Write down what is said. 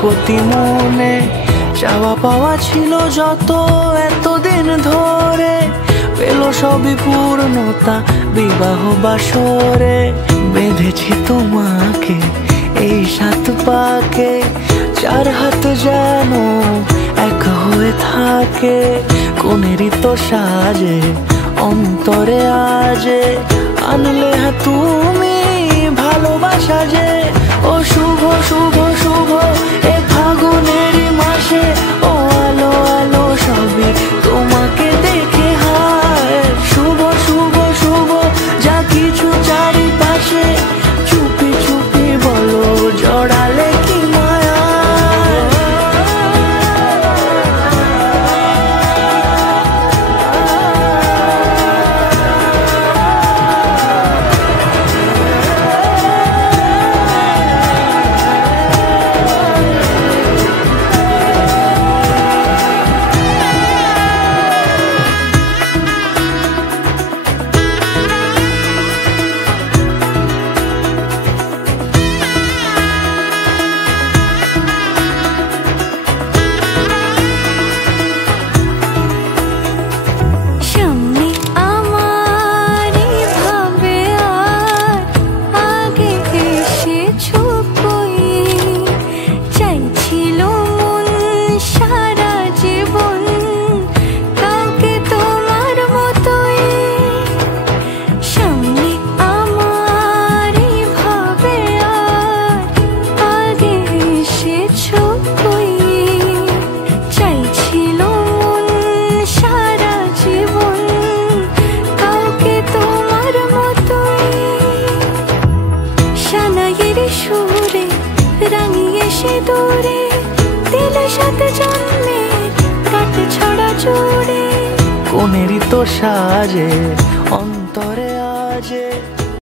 প্রতি মনে চাওয়া পাওয়া ছিল যত এতদিন ধরে, পেল সবই পূর্ণতা বিবাহ বাসরে। বেঁধেছি তোমাকে এই 7 পাকে, 4 হাত যেন এক হয়ে থাকে। কোনেরই তো সাজে অন্তরে আজে আনলে তুমি ভালোবাসা যে। ও শুভ শুভ শুভ এ ফাগুনেরই মাসে, ও আলো আলো সবই তোমাকে দেখে হায়। শুভ শুভ শুভ যা কিছু চারিপাশে, চুপি চুপি বলো জড়ালে কি মায়া। সুরে রাঙিয়ে সে দূরে দিলে 7 জন্মের কাট ছড়া জোড়ে। কোনেরই তো সাজে